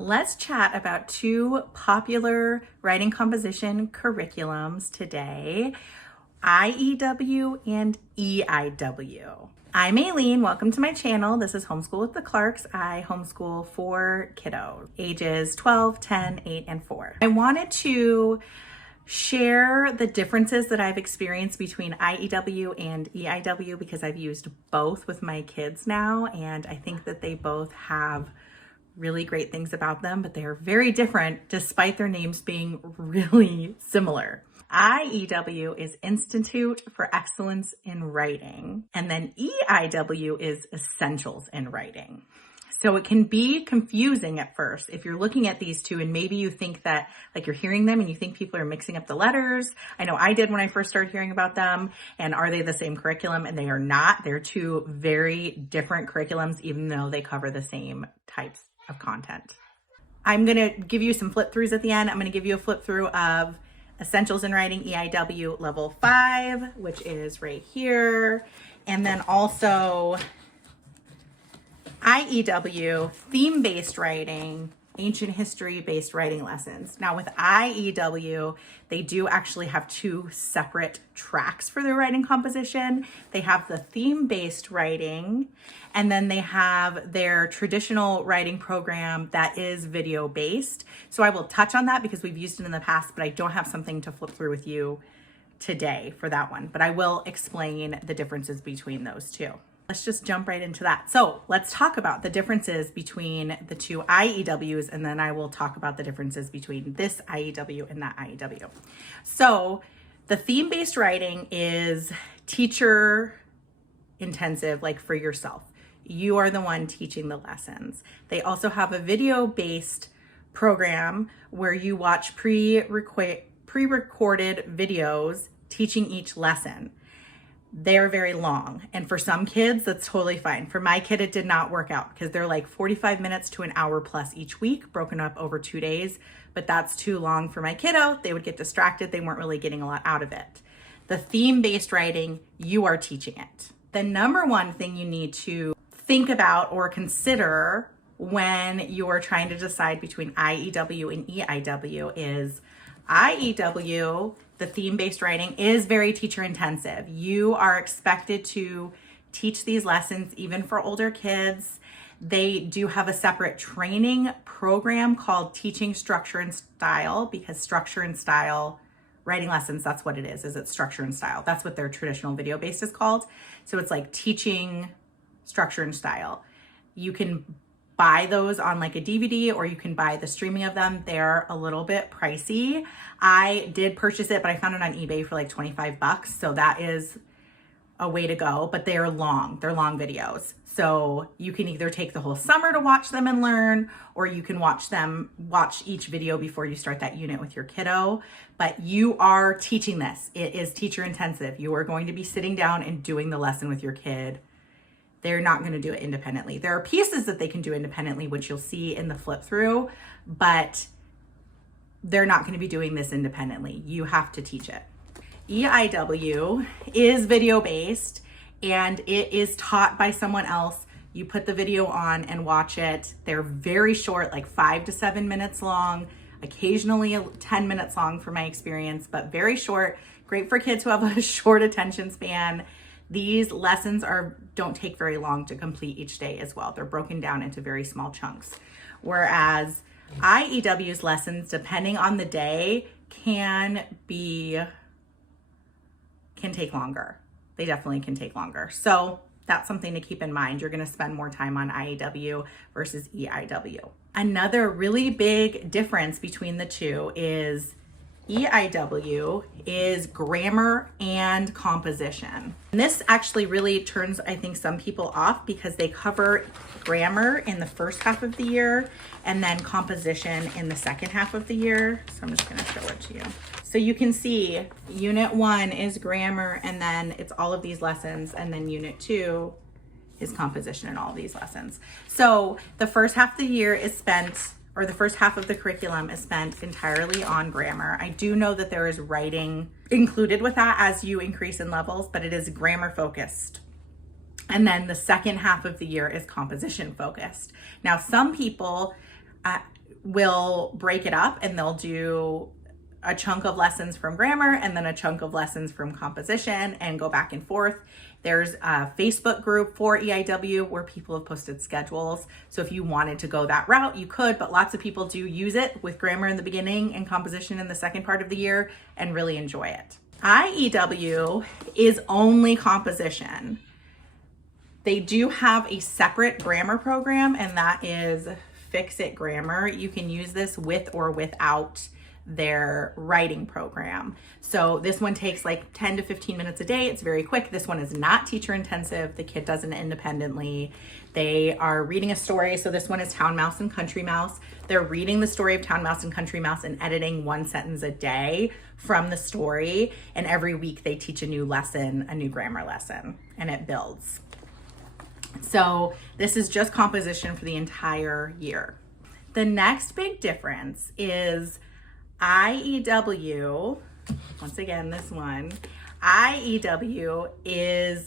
Let's chat about two popular writing composition curriculums today, IEW and EIW. I'm Aileen, welcome to my channel. This is Homeschool with the Clarks. I homeschool 4 kiddos, ages 12, 10, 8, and 4. I wanted to share the differences that I've experienced between IEW and EIW because I've used both with my kids now, and I think that they both have really great things about them, but they are very different despite their names being really similar. IEW is Institute for Excellence in Writing, and then EIW is Essentials in Writing. So it can be confusing at first if you're looking at these two and maybe you think that, like, you're hearing them and you think people are mixing up the letters. I know I did when I first started hearing about them. And are they the same curriculum? And they are not. They're two very different curriculums, even though they cover the same types of content. I'm going to give you some flip throughs at the end. I'm going to give you a flip through of Essentials in Writing EIW Level 5, which is right here. And then also IEW theme-based writing, ancient history-based writing lessons. Now with IEW, they do actually have two separate tracks for their writing composition. They have the theme-based writing, and then they have their traditional writing program that is video-based. So I will touch on that because we've used it in the past, but I don't have something to flip through with you today for that one. But I will explain the differences between those two. Let's just jump right into that. So let's talk about the differences between the two IEWs, and then I will talk about the differences between this IEW and that IEW. So the theme-based writing is teacher intensive, like for yourself. You are the one teaching the lessons. They also have a video-based program where you watch pre-recorded videos teaching each lesson. They're very long. And for some kids, that's totally fine. For my kid, it did not work out because they're like 45 minutes to an hour plus each week, broken up over 2 days. But that's too long for my kiddo. They would get distracted. They weren't really getting a lot out of it. The theme-based writing, you are teaching it. The number one thing you need to think about or consider when you're trying to decide between IEW and EIW is IEW, the theme-based writing, is very teacher intensive. You are expected to teach these lessons even for older kids. They do have a separate training program called Teaching Structure and Style, because structure and style writing lessons, that's what it is it's structure and style. That's what their traditional video-based is called. So it's like teaching structure and style. You can buy those on like a DVD or you can buy the streaming of them. They're a little bit pricey. I did purchase it, but I found it on eBay for like 25 bucks. So that is a way to go, but they're long videos. So you can either take the whole summer to watch them and learn, or you can watch each video before you start that unit with your kiddo. But you are teaching this. It is teacher intensive. You are going to be sitting down and doing the lesson with your kid. They're not going to do it independently. There are pieces that they can do independently, which you'll see in the flip through, but they're not going to be doing this independently. You have to teach it. EIW is video-based and it is taught by someone else. You put the video on and watch it. They're very short, like 5 to 7 minutes long, occasionally 10 minutes long for my experience, but very short. Great for kids who have a short attention span. These lessons don't take very long to complete each day as well. They're broken down into very small chunks. Whereas IEW's lessons, depending on the day, can take longer. They definitely can take longer. So that's something to keep in mind. You're going to spend more time on IEW versus EIW. Another really big difference between the two is EIW is grammar and composition. And this actually really turns, I think, some people off because they cover grammar in the first half of the year and then composition in the second half of the year. So I'm just going to show it to you. So you can see Unit 1 is grammar, and then it's all of these lessons, and then Unit 2 is composition and all of these lessons. So the first half of the year is spent, or the first half of the curriculum is spent entirely on grammar. I do know that there is writing included with that as you increase in levels, but it is grammar focused. And then the second half of the year is composition focused. Now, some people will break it up and they'll do a chunk of lessons from grammar and then a chunk of lessons from composition and go back and forth. There's a Facebook group for EIW where people have posted schedules. So if you wanted to go that route, you could, but lots of people do use it with grammar in the beginning and composition in the second part of the year and really enjoy it. IEW is only composition. They do have a separate grammar program, and that is Fix It Grammar. You can use this with or without their writing program. So this one takes like 10 to 15 minutes a day. It's very quick. This one is not teacher intensive. The kid does it independently. They are reading a story. So this one is Town Mouse and Country Mouse. They're reading the story of Town Mouse and Country Mouse and editing one sentence a day from the story. And every week they teach a new lesson, a new grammar lesson, and it builds. So this is just composition for the entire year. The next big difference is IEW, once again, this one, IEW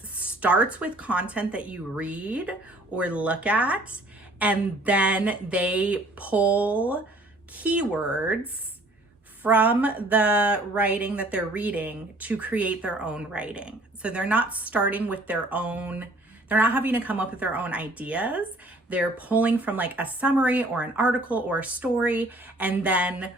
starts with content that you read or look at, and then they pull keywords from the writing that they're reading to create their own writing. So they're not starting with their own, they're not having to come up with their own ideas. They're pulling from like a summary or an article or a story, and then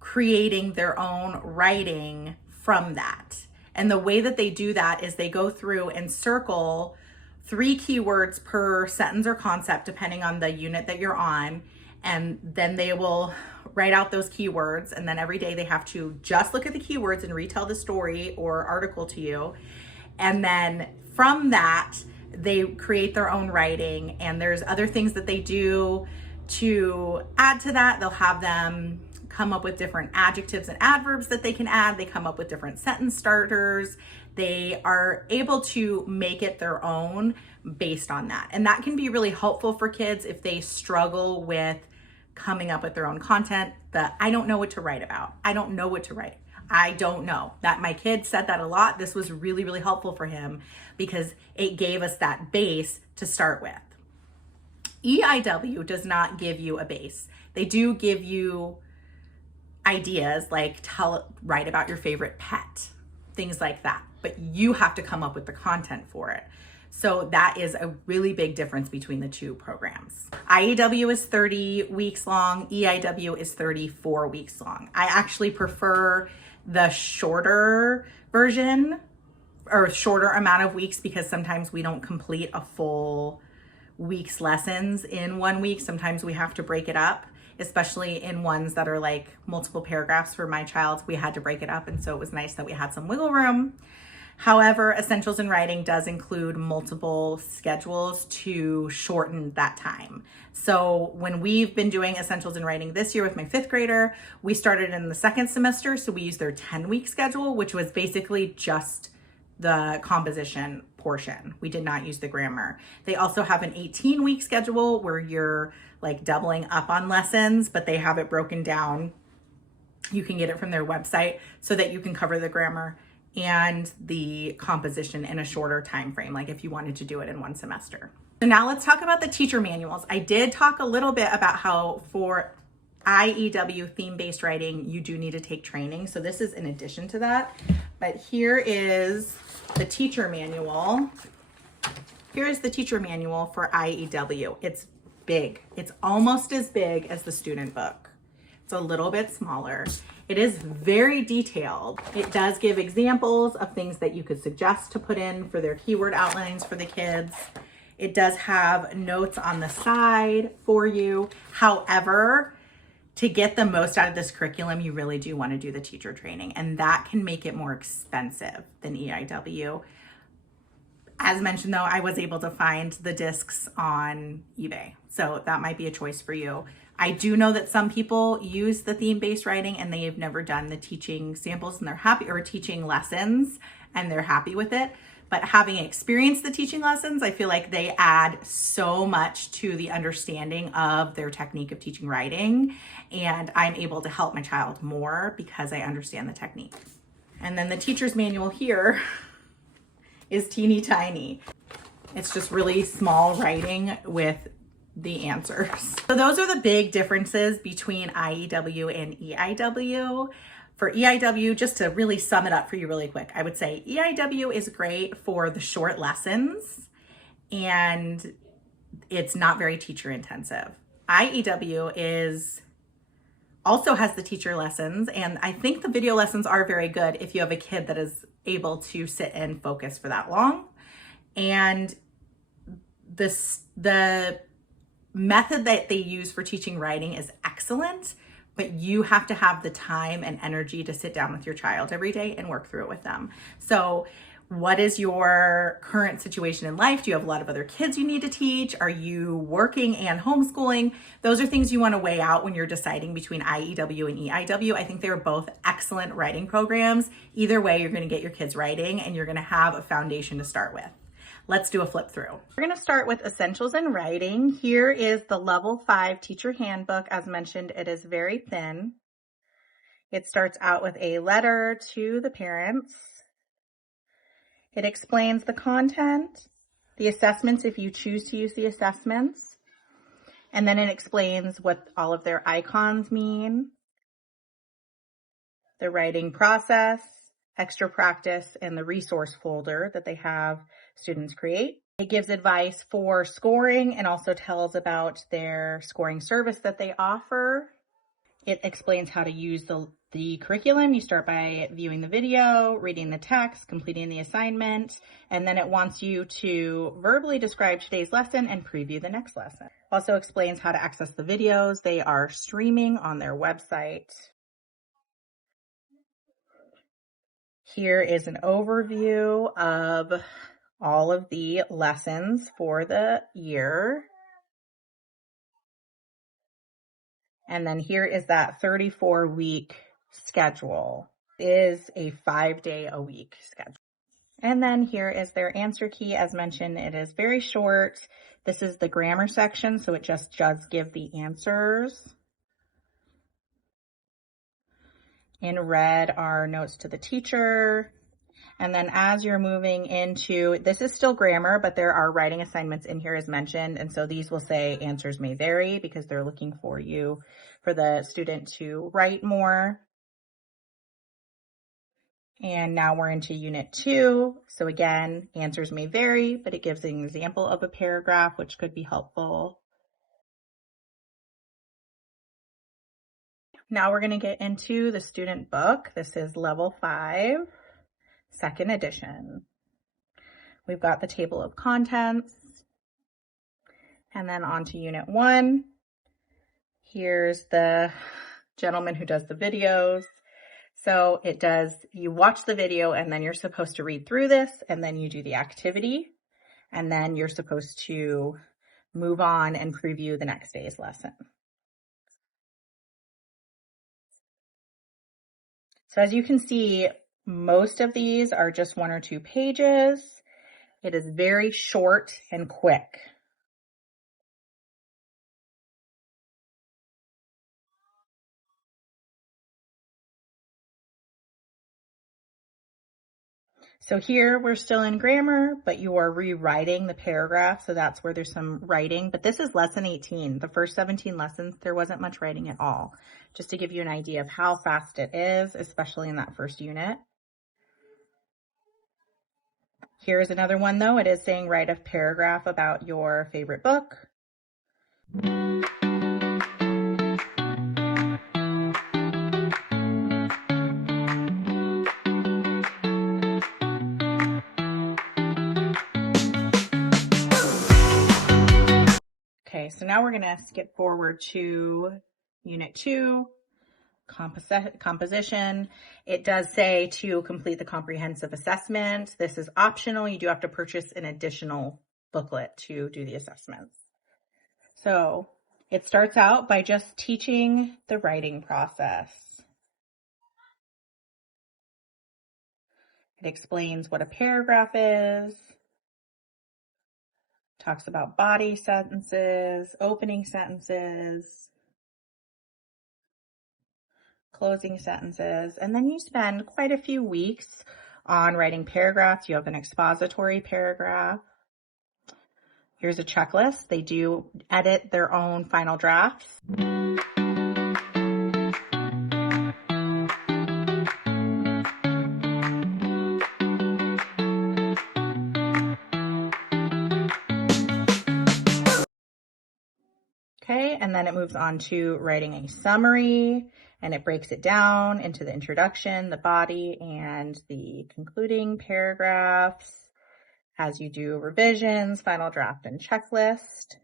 creating their own writing from that. And the way that they do that is they go through and circle 3 keywords per sentence or concept, depending on the unit that you're on. And then they will write out those keywords. And then every day they have to just look at the keywords and retell the story or article to you. And then from that, they create their own writing. And there's other things that they do to add to that. They'll have them come up with different adjectives and adverbs that they can add. They come up with different sentence starters. They are able to make it their own based on that. And that can be really helpful for kids if they struggle with coming up with their own content. I don't know what to write about. I don't know what to write. I don't know. That my kid said that a lot. This was really, really helpful for him because it gave us that base to start with. EIW does not give you a base. They do give you ideas like write about your favorite pet, things like that, but you have to come up with the content for it. So that is a really big difference between the two programs. IEW is 30 weeks long, EIW is 34 weeks long. I actually prefer the shorter version or shorter amount of weeks because sometimes we don't complete a full week's lessons in 1 week. Sometimes we have to break it up, especially in ones that are like multiple paragraphs. For my child, we had to break it up, and so it was nice that we had some wiggle room. However, Essentials in Writing does include multiple schedules to shorten that time. So when we've been doing Essentials in Writing this year with my 5th grader, we started in the 2nd semester, so we used their 10-week schedule, which was basically just the composition portion. We did not use the grammar. They also have an 18-week schedule where you're like doubling up on lessons, but they have it broken down. You can get it from their website so that you can cover the grammar and the composition in a shorter time frame, like if you wanted to do it in 1 semester. So now let's talk about the teacher manuals. I did talk a little bit about how for IEW theme-based writing, you do need to take training. So this is in addition to that, but here is the teacher manual. Here is the teacher manual for IEW. It's big. It's almost as big as the student book. It's a little bit smaller. It is very detailed. It does give examples of things that you could suggest to put in for their keyword outlines for the kids. It does have notes on the side for you. However, to get the most out of this curriculum, you really do want to do the teacher training, and that can make it more expensive than EIW. As mentioned, though, I was able to find the discs on eBay, so that might be a choice for you. I do know that some people use the theme-based writing and they have never done the teaching samples and they're happy, or teaching lessons, and they're happy with it. But having experienced the teaching lessons, I feel like they add so much to the understanding of their technique of teaching writing, and I'm able to help my child more because I understand the technique. And then the teacher's manual here is teeny tiny. It's just really small writing with the answers. So those are the big differences between IEW and EIW. For EIW, just to really sum it up for you really quick, I would say EIW is great for the short lessons and it's not very teacher intensive. IEW also has the teacher lessons, and I think the video lessons are very good if you have a kid that is able to sit and focus for that long. And the method that they use for teaching writing is excellent, but you have to have the time and energy to sit down with your child every day and work through it with them. So what is your current situation in life? Do you have a lot of other kids you need to teach? Are you working and homeschooling? Those are things you want to weigh out when you're deciding between IEW and EIW. I think they're both excellent writing programs. Either way, you're going to get your kids writing and you're going to have a foundation to start with. Let's do a flip through. We're going to start with Essentials in Writing. Here is the Level 5 Teacher Handbook. As mentioned, it is very thin. It starts out with a letter to the parents. It explains the content, the assessments if you choose to use the assessments, and then it explains what all of their icons mean, the writing process, extra practice, and the resource folder that they have students create. It gives advice for scoring and also tells about their scoring service that they offer. It explains how to use the curriculum. You start by viewing the video, reading the text, completing the assignment, and then it wants you to verbally describe today's lesson and preview the next lesson. Also explains how to access the videos. They are streaming on their website. Here is an overview of all of the lessons for the year. And then here is that 34-week schedule. It is a 5-day-a-week schedule. And then here is their answer key. As mentioned, it is very short. This is the grammar section, so it just does give the answers. In red are notes to the teacher. And then as you're moving into, this is still grammar, but there are writing assignments in here as mentioned. And so these will say answers may vary because they're looking for the student to write more. And now we're into Unit 2. So again, answers may vary, but it gives an example of a paragraph, which could be helpful. Now we're going to get into the student book. This is Level 5. Second edition. We've got the table of contents and then on to Unit 1. Here's the gentleman who does the videos. So you watch the video and then you're supposed to read through this and then you do the activity and then you're supposed to move on and preview the next day's lesson. So as you can see, most of these are just 1 or 2 pages. It is very short and quick. So here we're still in grammar, but you are rewriting the paragraph. So that's where there's some writing, but this is lesson 18. The first 17 lessons, there wasn't much writing at all, just to give you an idea of how fast it is, especially in that first unit. Here's another one though. It is saying write a paragraph about your favorite book. Okay, so now we're going to skip forward to Unit 2, composition. It does say to complete the comprehensive assessment. This is optional. You do have to purchase an additional booklet to do the assessments. So it starts out by just teaching the writing process. It explains what a paragraph is. Talks about body sentences, opening sentences, closing sentences, and then you spend quite a few weeks on writing paragraphs. You have an expository paragraph. Here's a checklist. They do edit their own final drafts. Okay, and then it moves on to writing a summary, and it breaks it down into the introduction, the body, and the concluding paragraphs as you do revisions, final draft, and checklist.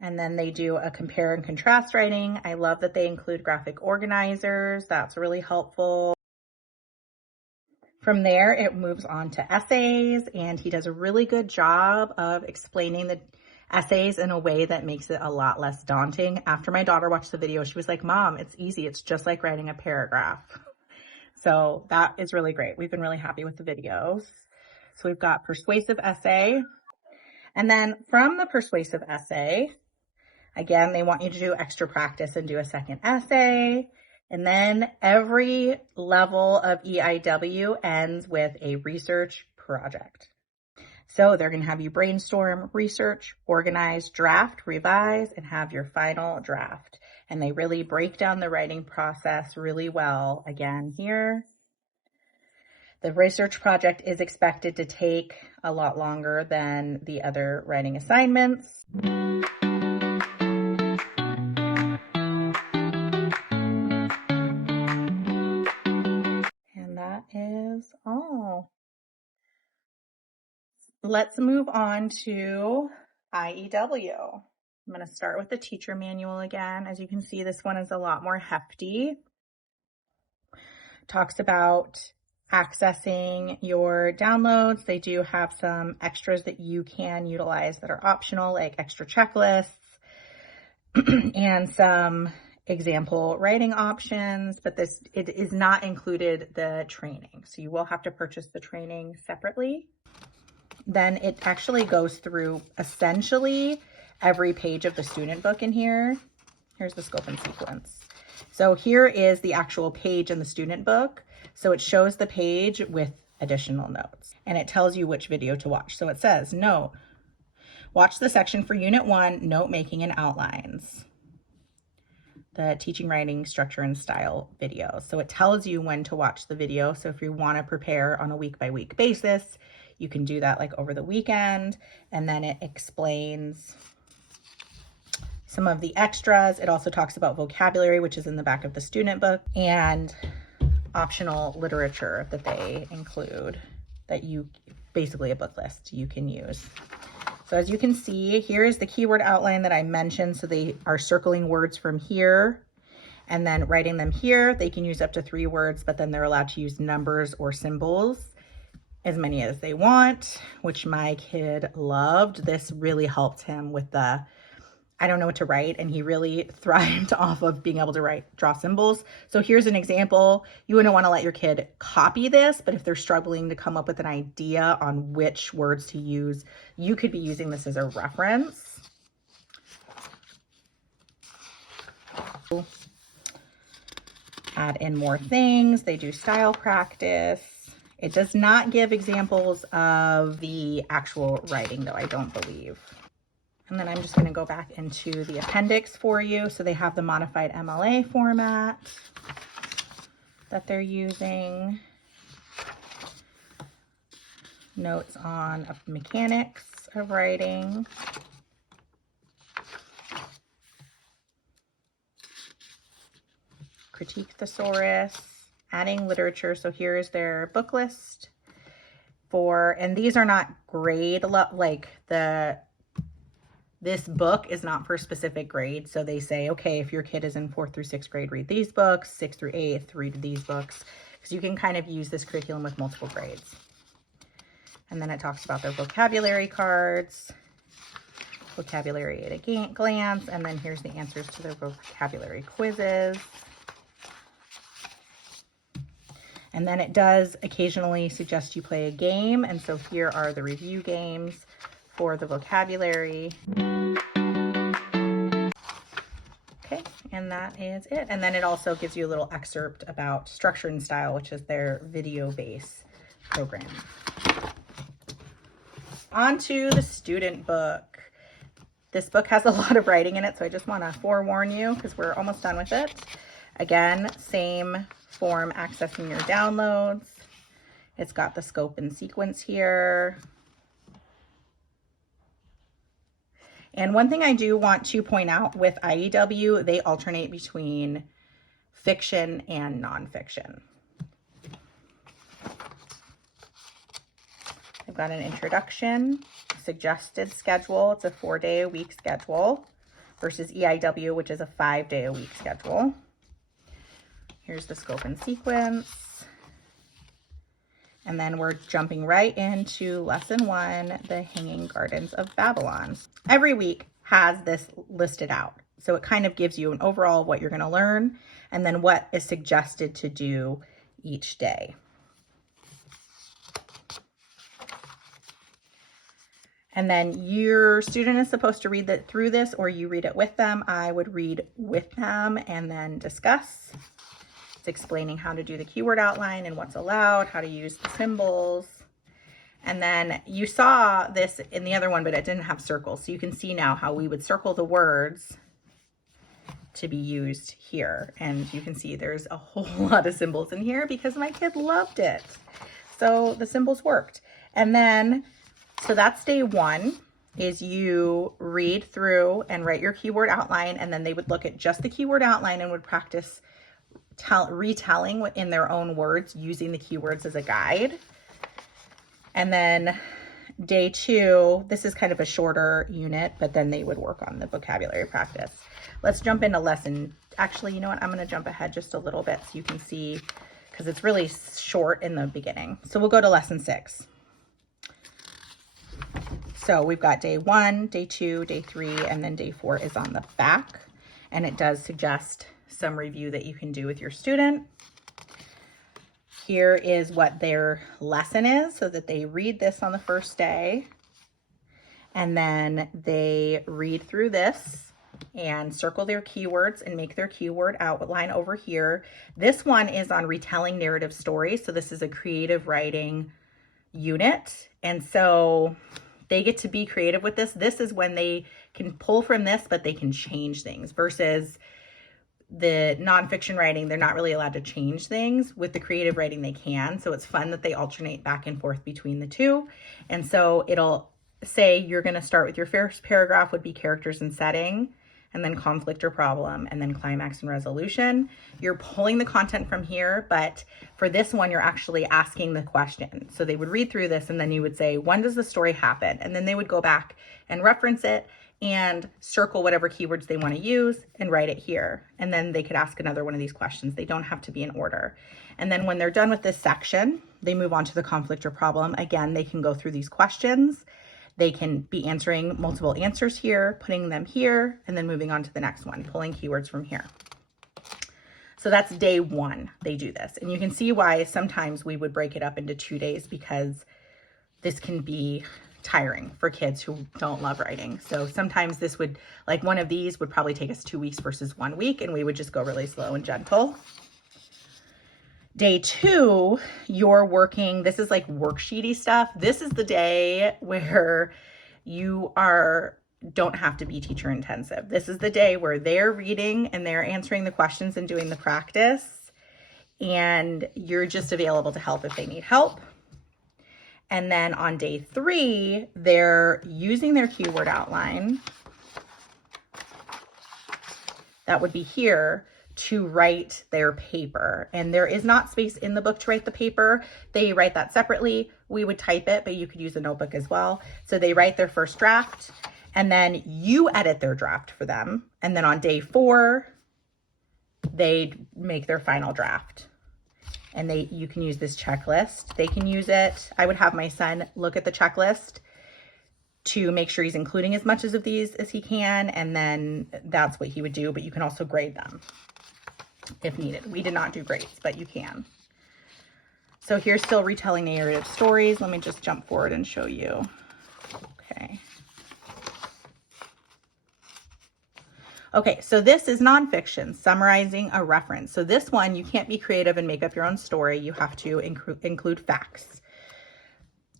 And then they do a compare and contrast writing. I love that they include graphic organizers. That's really helpful. From there, it moves on to essays, and he does a really good job of explaining the essays in a way that makes it a lot less daunting. After my daughter watched the video, she was like, Mom, it's easy. It's just like writing a paragraph. So that is really great. We've been really happy with the videos. So we've got persuasive essay. And then from the persuasive essay, again, they want you to do extra practice and do a second essay. And then every level of EIW ends with a research project. So they're going to have you brainstorm, research, organize, draft, revise, and have your final draft. And they really break down the writing process really well. Again, here, the research project is expected to take a lot longer than the other writing assignments. Is all. Let's move on to IEW. I'm going to start with the teacher manual again. As you can see, this one is a lot more hefty. Talks about accessing your downloads. They do have some extras that you can utilize that are optional, like extra checklists and some example writing options, but it is not included the training. So you will have to purchase the training separately. Then it actually goes through essentially every page of the student book in here. Here's the scope and sequence. So here is the actual page in the student book. So it shows the page with additional notes, and it tells you which video to watch. So it says, note, watch the section for Unit 1, note making and outlines. The teaching, writing, structure, and style video. So it tells you when to watch the video. So if you want to prepare on a week-by-week basis, you can do that like over the weekend. And then it explains some of the extras. It also talks about vocabulary, which is in the back of the student book, and optional literature that they include that you, basically a book list you can use. So as you can see, here is the keyword outline that I mentioned. So they are circling words from here and then writing them here. They can use up to 3 words, but then they're allowed to use numbers or symbols, as many as they want, which my kid loved. This really helped him with the, I don't know what to write, and he really thrived off of being able to draw symbols. So here's an example. You wouldn't want to let your kid copy this, but if they're struggling to come up with an idea on which words to use, you could be using this as a reference. Add in more things. They do style practice. It does not give examples of the actual writing, though, I don't believe. And then I'm just going to go back into the appendix for you. So they have the modified MLA format that they're using. Notes on mechanics of writing. Critique thesaurus. Adding literature. So here's their book list for, and these are not grade, like this book is not for a specific grade. So they say, okay, if your kid is in 4th through 6th grade, read these books, 6th through 8th, read these books, because you can kind of use this curriculum with multiple grades. And then it talks about their vocabulary cards, vocabulary at a glance, and then here's the answers to their vocabulary quizzes. And then it does occasionally suggest you play a game. And so here are the review games for the vocabulary. Okay, and that is it. And then it also gives you a little excerpt about structure and style, which is their video base program. On to the student book. This book has a lot of writing in it, so I just want to forewarn you because we're almost done with it. Again, same form, accessing your downloads. It's got the scope and sequence here. And one thing I do want to point out with IEW, they alternate between fiction and nonfiction. I've got an introduction, suggested schedule. It's a 4-day-a-week schedule versus EIW, which is a 5-day-a-week schedule. Here's the scope and sequence. And then we're jumping right into lesson 1, the Hanging Gardens of Babylon. Every week has this listed out. So it kind of gives you an overall of what you're going to learn and then what is suggested to do each day. And then your student is supposed to read through this, or you read it with them. I would read with them and then discuss. It's explaining how to do the keyword outline and what's allowed, how to use the symbols. And then you saw this in the other one, but it didn't have circles. So you can see now how we would circle the words to be used here. And you can see there's a whole lot of symbols in here because my kid loved it. So the symbols worked. And then, so that's day 1, is you read through and write your keyword outline. And then they would look at just the keyword outline and would practice retelling in their own words using the keywords as a guide. And then day 2, this is kind of a shorter unit, but then they would work on the vocabulary practice. Let's jump into lesson. Actually, you know what? I'm going to jump ahead just a little bit so you can see, because it's really short in the beginning. So we'll go to lesson 6. So we've got day 1, day 2, day 3, and then day 4 is on the back. And it does suggest some review that you can do with your student. Here is what their lesson is, so that they read this on the first day. And then they read through this and circle their keywords and make their keyword outline over here. This one is on retelling narrative stories. So this is a creative writing unit. And so they get to be creative with this. This is when they can pull from this, but they can change things, versus the nonfiction writing, they're not really allowed to change things. With the creative writing, they can. So it's fun that they alternate back and forth between the two. And so it'll say you're going to start with your first paragraph would be characters and setting, and then conflict or problem, and then climax and resolution. You're pulling the content from here, but for this one, you're actually asking the question. So they would read through this, and then you would say, when does the story happen? And then they would go back and reference it and circle whatever keywords they want to use and write it here. And then they could ask another one of these questions. They don't have to be in order. And then when they're done with this section, they move on to the conflict or problem. Again, they can go through these questions. They can be answering multiple answers here, putting them here, and then moving on to the next one, pulling keywords from here. So that's day 1, they do this. And you can see why sometimes we would break it up into 2 days, because this can be tiring for kids who don't love writing. So sometimes this would, like one of these would probably take us 2 weeks versus 1 week, and we would just go really slow and gentle. Day 2, you're working, this is like worksheety stuff. This is the day where you don't have to be teacher intensive. This is the day where they're reading and they're answering the questions and doing the practice, and you're just available to help if they need help. And then on day 3, they're using their keyword outline. That would be here, to write their paper. And there is not space in the book to write the paper. They write that separately. We would type it, but you could use a notebook as well. So they write their first draft, and then you edit their draft for them. And then on day 4, they make their final draft. And you can use this checklist. They can use it. I would have my son look at the checklist to make sure he's including as much of these as he can, and then that's what he would do. But you can also grade them if needed. We did not do grades, but you can. So here's still retelling narrative stories. Let me just jump forward and show you. Okay. Okay, so this is nonfiction, summarizing a reference. So this one, you can't be creative and make up your own story. You have to include facts.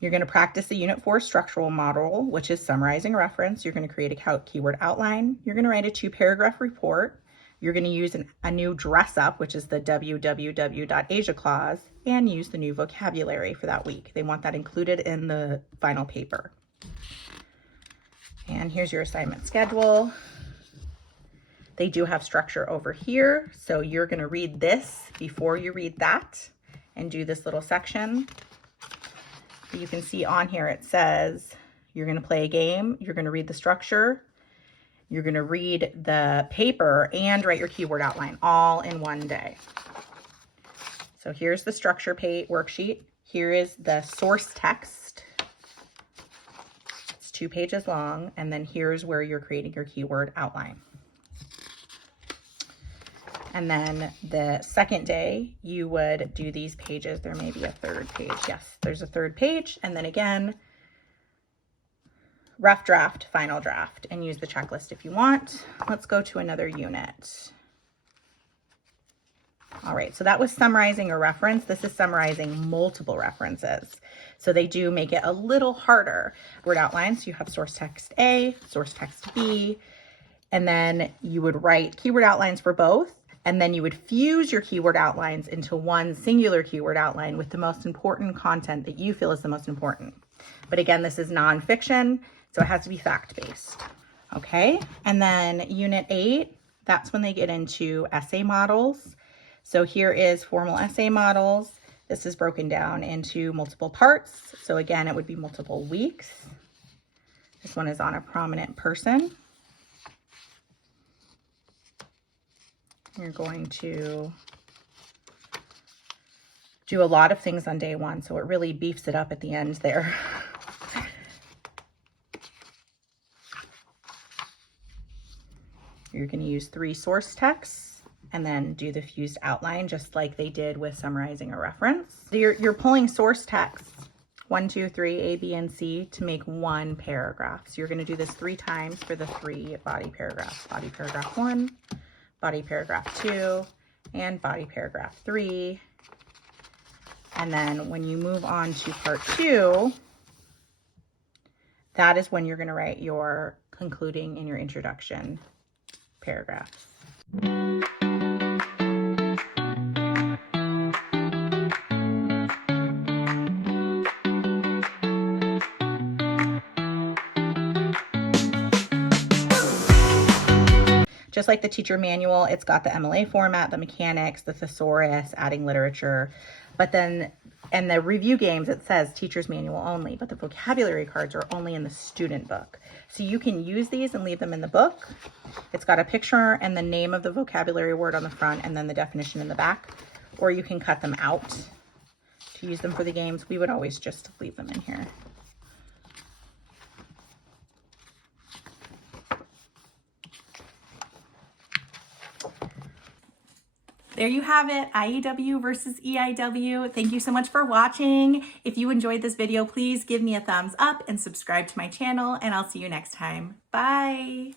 You're going to practice the Unit 4 structural model, which is summarizing a reference. You're going to create a keyword outline. You're going to write a 2-paragraph report. You're going to use a new dress up, which is the www.asia clause, and use the new vocabulary for that week. They want that included in the final paper. And here's your assignment schedule. They do have structure over here, so you're going to read this before you read that and do this little section. You can see on here it says you're going to play a game, you're going to read the structure, you're going to read the paper, and write your keyword outline all in one day. So here's the structure worksheet. Here is the source text. It's 2 pages long, and then here's where you're creating your keyword outline. And then the second day, you would do these pages. There may be a third page. Yes, there's a third page. And then again, rough draft, final draft, and use the checklist if you want. Let's go to another unit. All right, so that was summarizing a reference. This is summarizing multiple references. So they do make it a little harder. Word outlines, you have source text A, source text B, and then you would write keyword outlines for both. And then you would fuse your keyword outlines into one singular keyword outline with the most important content that you feel is the most important. But again, this is nonfiction, so it has to be fact-based. Okay, and then Unit 8, that's when they get into essay models. So here is formal essay models. This is broken down into multiple parts. So again, it would be multiple weeks. This one is on a prominent person. You're going to do a lot of things on day 1, so it really beefs it up at the end there. You're going to use 3 source texts and then do the fused outline just like they did with summarizing a reference. So you're pulling source texts 1, 2, 3, A, B, and C to make 1 paragraph. So you're going to do this 3 times for the 3 body paragraphs. Body paragraph 1. Body paragraph 2, and body paragraph 3. And then when you move on to part 2, that is when you're going to write your concluding and your introduction paragraphs. Just like the teacher manual, it's got the MLA format, the mechanics, the thesaurus, adding literature, but then, and the review games, it says teacher's manual only, but the vocabulary cards are only in the student book. So you can use these and leave them in the book. It's got a picture and the name of the vocabulary word on the front and then the definition in the back, or you can cut them out to use them for the games. We would always just leave them in here. There you have it, IEW versus EIW. Thank you so much for watching. If you enjoyed this video, please give me a thumbs up and subscribe to my channel, and I'll see you next time. Bye.